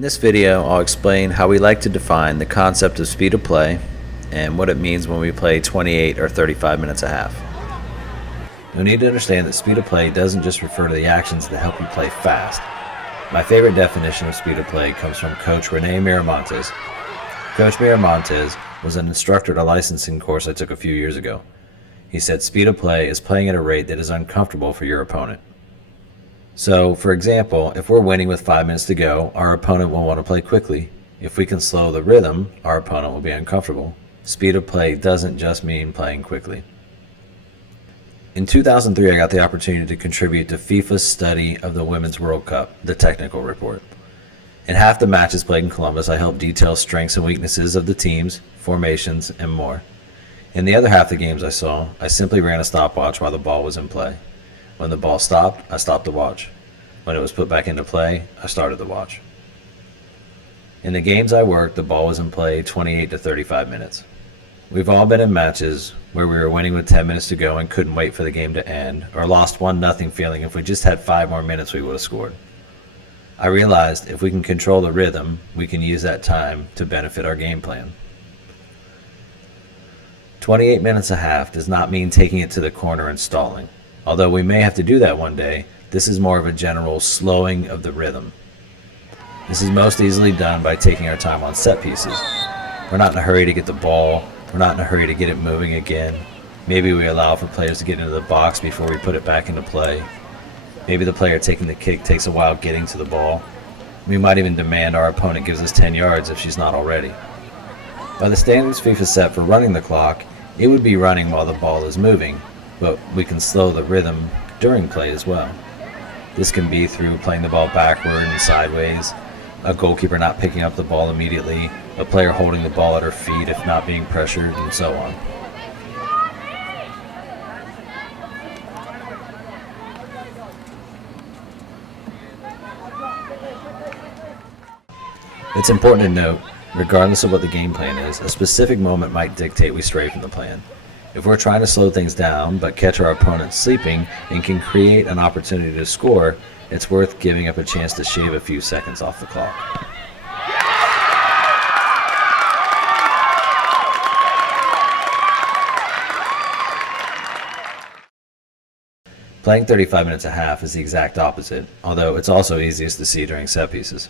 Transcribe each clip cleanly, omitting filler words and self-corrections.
In this video, I'll explain how we like to define the concept of speed of play and what it means when we play 28 or 35 minutes a half. You'll need to understand that speed of play doesn't just refer to the actions that help you play fast. My favorite definition of speed of play comes from Coach Rene Miramontes. Coach Miramontes was an instructor at a licensing course I took a few years ago. He said speed of play is playing at a rate that is uncomfortable for your opponent. So, for example, if we're winning with 5 minutes to go, our opponent will want to play quickly. If we can slow the rhythm, our opponent will be uncomfortable. Speed of play doesn't just mean playing quickly. In 2003, I got the opportunity to contribute to FIFA's study of the Women's World Cup, the technical report. In half the matches played in Columbus, I helped detail strengths and weaknesses of the teams, formations, and more. In the other half of the games I saw, I simply ran a stopwatch while the ball was in play. When the ball stopped, I stopped the watch. When it was put back into play, I started the watch. In the games I worked, the ball was in play 28 to 35 minutes. We've all been in matches where we were winning with 10 minutes to go and couldn't wait for the game to end, or lost 1-0 feeling if we just had 5 more minutes we would have scored. I realized if we can control the rhythm, we can use that time to benefit our game plan. 28 minutes a half does not mean taking it to the corner and stalling. Although we may have to do that one day, this is more of a general slowing of the rhythm. This is most easily done by taking our time on set pieces. We're not in a hurry to get the ball. We're not in a hurry to get it moving again. Maybe we allow for players to get into the box before we put it back into play. Maybe the player taking the kick takes a while getting to the ball. We might even demand our opponent gives us 10 yards if she's not already. By the standards FIFA set for running the clock, it would be running while the ball is moving, but we can slow the rhythm during play as well. This can be through playing the ball backward and sideways, a goalkeeper not picking up the ball immediately, a player holding the ball at her feet if not being pressured, and so on. It's important to note, regardless of what the game plan is, a specific moment might dictate we stray from the plan. If we're trying to slow things down but catch our opponent sleeping and can create an opportunity to score, it's worth giving up a chance to shave a few seconds off the clock. Playing 35 minutes a half is the exact opposite, although it's also easiest to see during set pieces.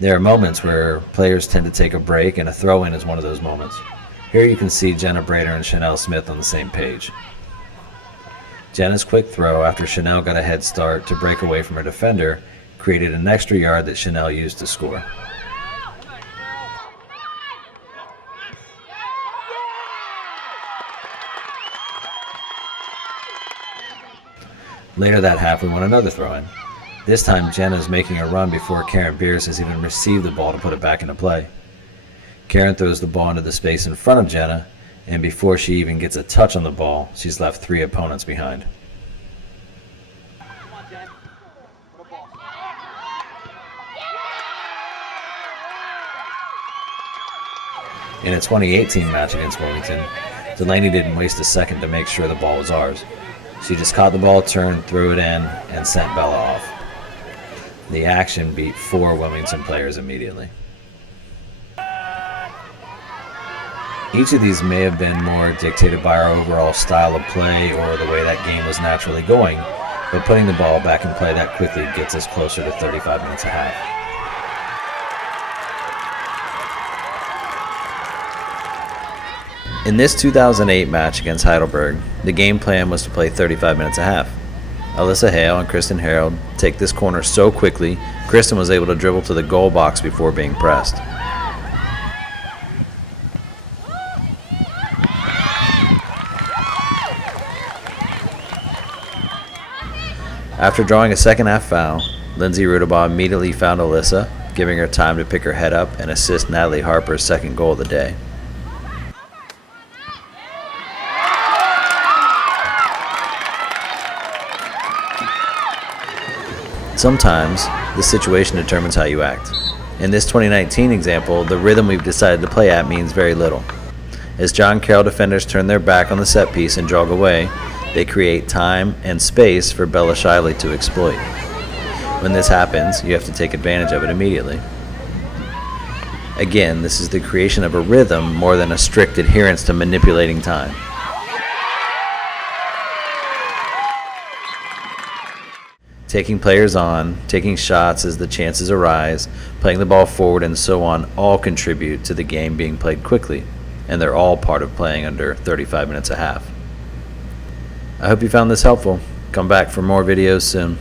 There are moments where players tend to take a break, and a throw-in is one of those moments. Here you can see Jenna Brader and Chanel Smith on the same page. Jenna's quick throw after Chanel got a head start to break away from her defender created an extra yard that Chanel used to score. Later that half we won another throw-in. This time Jenna's making a run before Karen Beers has even received the ball to put it back into play. Karen throws the ball into the space in front of Jenna, and before she even gets a touch on the ball, she's left 3 opponents behind. In a 2018 match against Wilmington, Delaney didn't waste a second to make sure the ball was ours. She just caught the ball, turned, threw it in, and sent Bella off. The action beat 4 Wilmington players immediately. Each of these may have been more dictated by our overall style of play or the way that game was naturally going, but putting the ball back in play that quickly gets us closer to 35 minutes a half. In this 2008 match against Heidelberg, the game plan was to play 35 minutes a half. Alyssa Hale and Kristen Harold take this corner so quickly, Kristen was able to dribble to the goal box before being pressed. After drawing a second half foul, Lindsay Rudabaugh immediately found Alyssa, giving her time to pick her head up and assist Natalie Harper's second goal of the day. Sometimes, the situation determines how you act. In this 2019 example, the rhythm we've decided to play at means very little. As John Carroll defenders turn their back on the set piece and jog away, they create time and space for Bella Shiley to exploit. When this happens, you have to take advantage of it immediately. Again, this is the creation of a rhythm more than a strict adherence to manipulating time. Taking players on, taking shots as the chances arise, playing the ball forward, and so on all contribute to the game being played quickly, and they're all part of playing under 35 minutes a half. I hope you found this helpful. Come back for more videos soon.